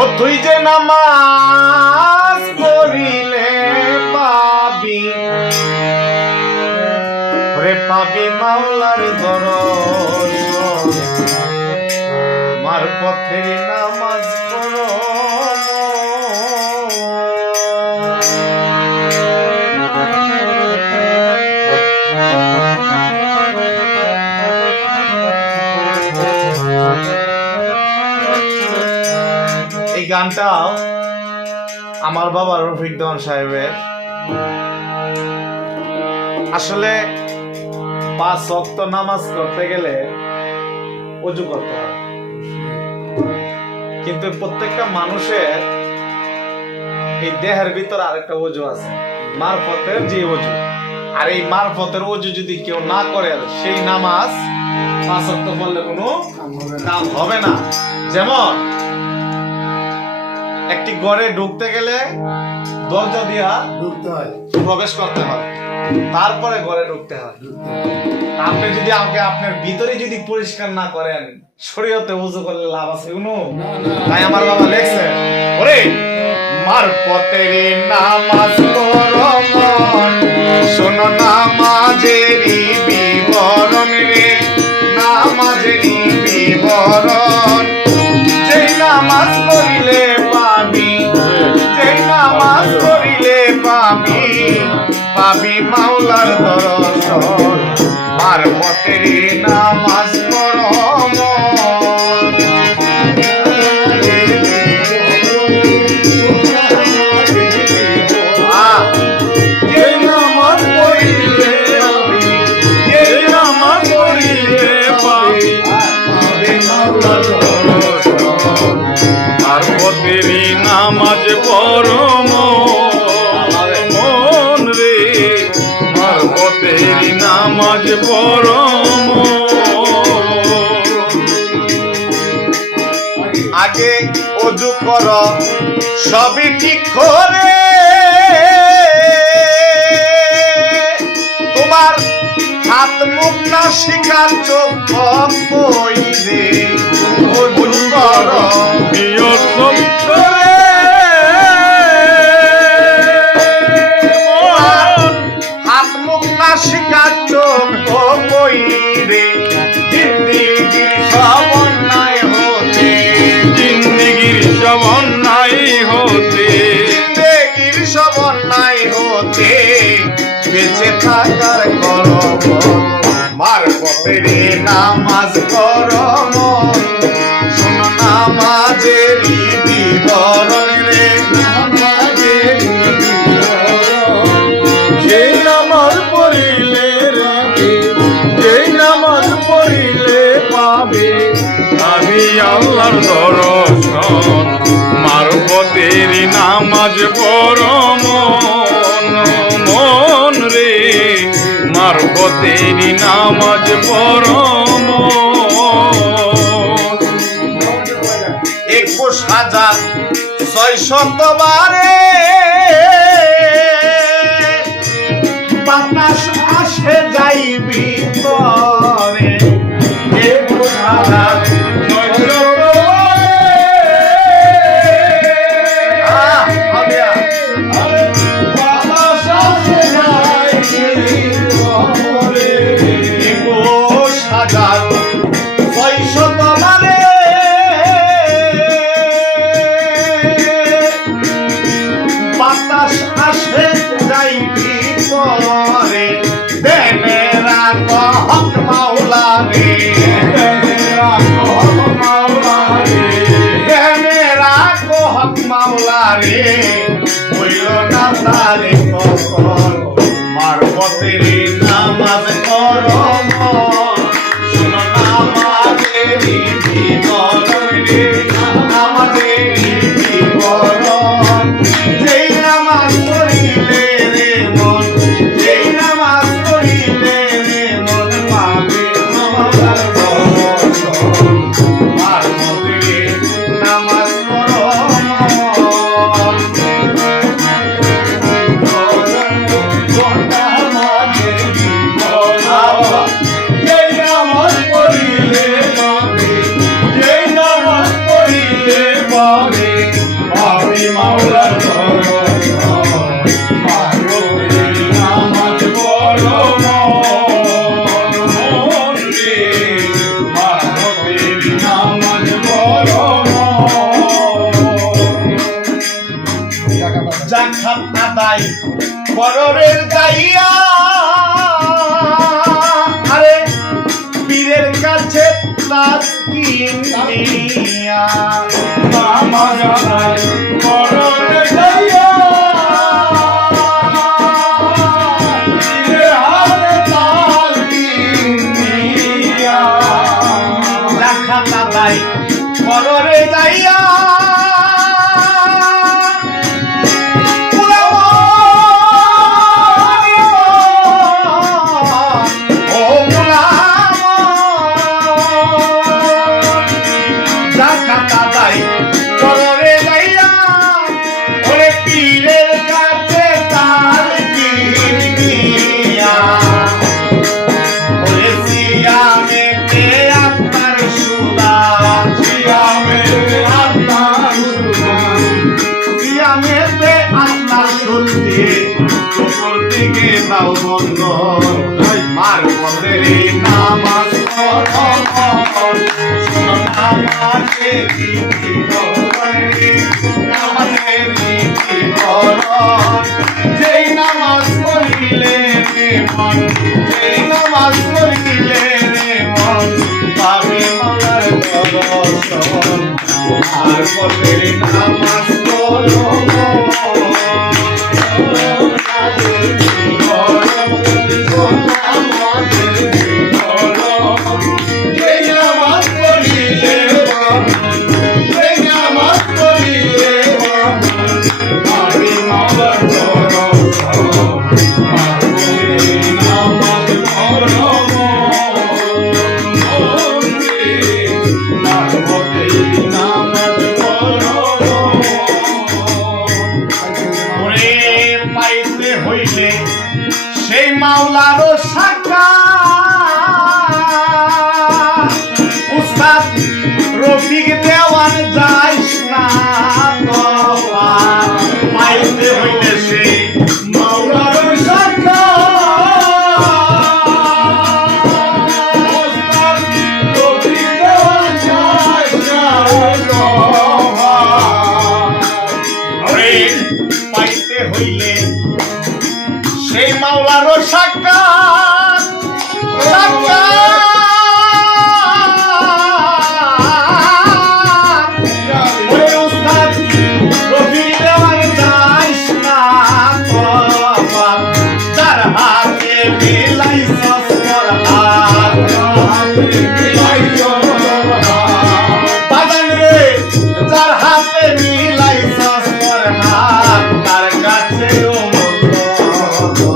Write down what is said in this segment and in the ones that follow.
ও তুই যে নামাজ পড়িলে পাবি। রে পাবি মাওলার দর মার পথে নামাজ এই গানটা আমার বাবা রফিক দেওয়ান সাহেবের। আসলে পাঁচ ওয়াক্ত নামাজ করতে গেলে অজু করতে হয়। কিন্তু প্রত্যেকটা মানুষের এই দেহের ভিতর আরেকটা অজু আছে মারফতের যে অজু। আর এই মারফতের অজু যদি কেউ না করে সেই নামাজ পাঁচ ওয়াক্ত পড়লে কোনো কাম হবে না। যেমন একটি ঘরে ঢুকতে গেলে দরজা দিয়া ঢুকতে হয়। প্রবেশ করতে হয়। তারপরে ঘরে ঢুকতে হয়। আপনি যদি আমাকে আপনার ভিতরে যদি পরিষ্কার না করেন শরীয়তে উজু করলে লাভ আছে কোনো? তাই আমার বাবা লেখছে ওরে মার পতেরি নামাজ মন। শোনো নামাজেরই বিবরণ রে নামাজেরই বিবরণ। যেই নামাজ পড়িলে পাবি মাওলার দর্শন মার পতেরি নামাজ পতেরি নামাজ পরম। পরম আগে অজু কর সবই ঠিক করে। তোমার হাত মুখ না শিকার চোখ কই রে অজু কর প্রিয় দর্শন মারপতের নামাজ পরম মন রে। মারপতের নামাজ পরম একুশ হাজার ছয় শতবারে বাতাস আসে যাইবি পরে দেনেরা কহক মাওলা রে দেনেরা কহক মাওলা রে দেনেরা কহক মাওলা যেই নামাজ পড়িলে রে মন যেই নামাজ পড়িলে রে মন পাবে মলার দর্শন আর পথের নাম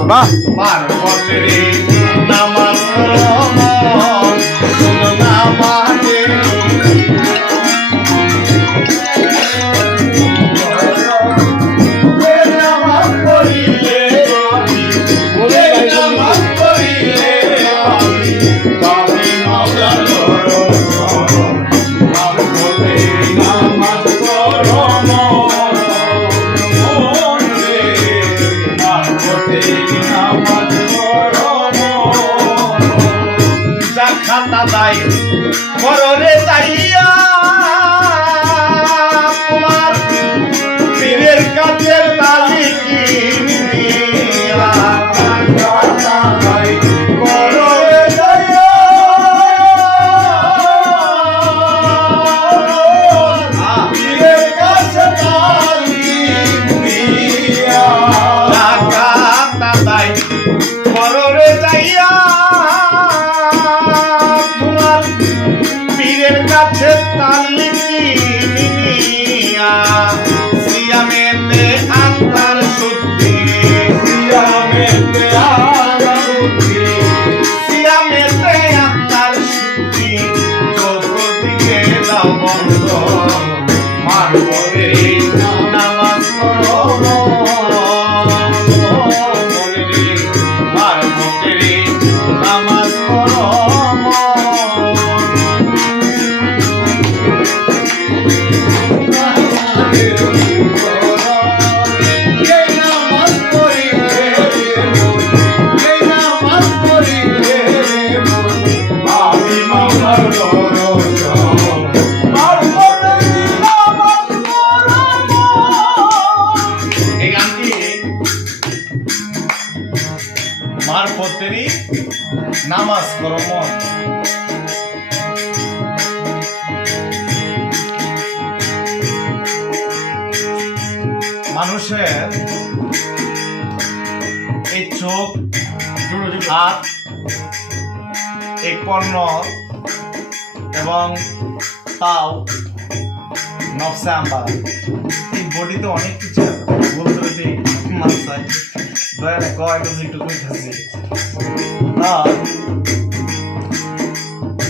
妈妈 করো মন মানুষের এই চোখ, হাত, এই কর্ণ এবং পাও নকশা আম্বা এই বডিতে অনেক কিছু আছে। বলতে বলতে মানসাই দয়া কয় একটু কইতাছি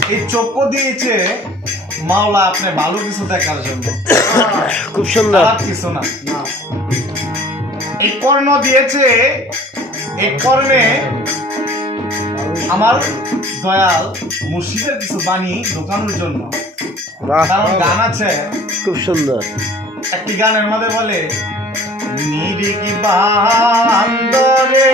এই চক্ষু দিয়েছে মাওলা আপনি ভালো কিছু দেখার জন্য। খুব সুন্দর। কিছু না। এই কর্ণ দিয়েছে এই কর্ণে আমার দয়াল মুর্শিদের কিছু বাণী ঢোকানোর জন্য। কারণ গান আছে। খুব সুন্দর। একটি গানের মধ্যে বলে নিরিকি বান্দরে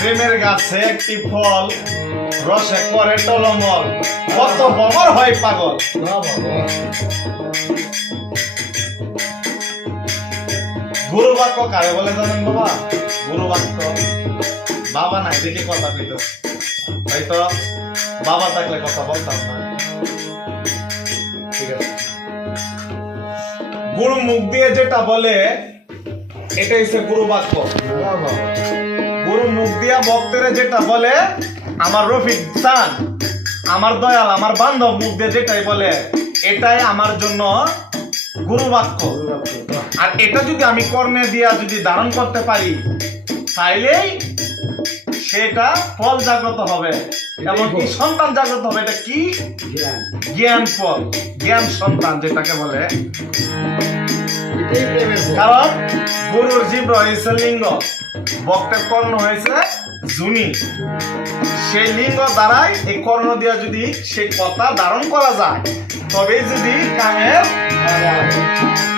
প্রেমের গাছে একটি ফল, রসে করে টলমল। কত বমর হয় পাগল। গুরু বাক্য কারে বলে জানেন বাবা? গুরু বাক্য। বাবা নাই দেখে কথা কইত। হয়তো বাবা থাকলে কথা বলতাম না। ঠিক আছে। গুরু মুখ দিয়ে যেটা বলে, এটাই সে গুরু বাক্য। গুরু মুখ দিয়া ভক্তরে যেটা বলে আমার রফিক চান আমার দয়াল আমার বান্ধব মুখ দিয়ে যেটাই বলে এটাই আমার জন্য গুরু বাক্য। আর এটা যদি আমি কর্ণে দিয়া যদি ধারণ করতে পারি তাইলেই সেটা ফল জাগ্রত হবে। এমনকি সন্তান জাগ্রত হবে? এটা কি? জ্ঞান। ফল। জ্ঞান সন্তান যেটাকে বলে। কারণ গরুর জীব হয়েছে লিঙ্গ। বক্তের কর্ণ হয়েছে জুনি। সেই লিঙ্গ দ্বারাই এই কর্ণ দিয়া যদি সেই কথা ধারণ করা যায় তবে যদি কামের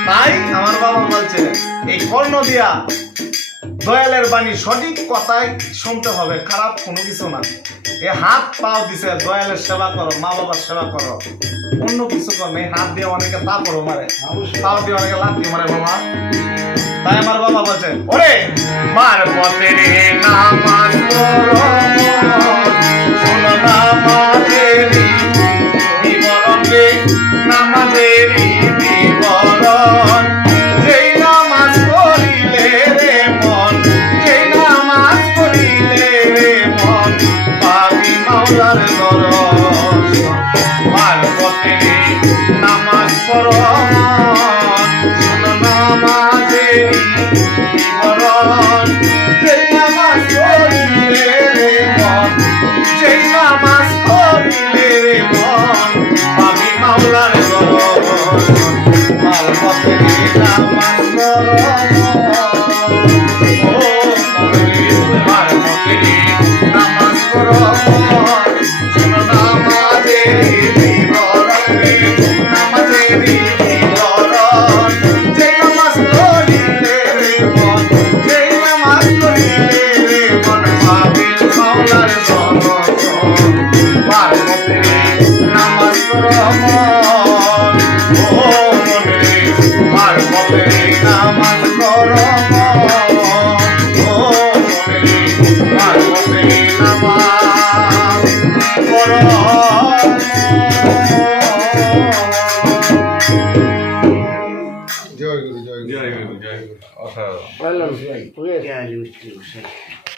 তাই আমার বাবা বলছে এই কর্ণ দিয়া দয়ালের বাণী সঠিক কথায় শুনতে হবে খারাপ কোনো কিছু না। এ হাত পাও দিছে দয়ালের সেবা করো মা বাবার সেবা করো। অন্য কিছু কর এই হাত দিয়ে অনেকে তা করো মারে পাও দিয়ে অনেকে লাথি মারে বাবা তাই আমার বাবা বলছে ওরে মার পথে না পড়ো জয় গুরু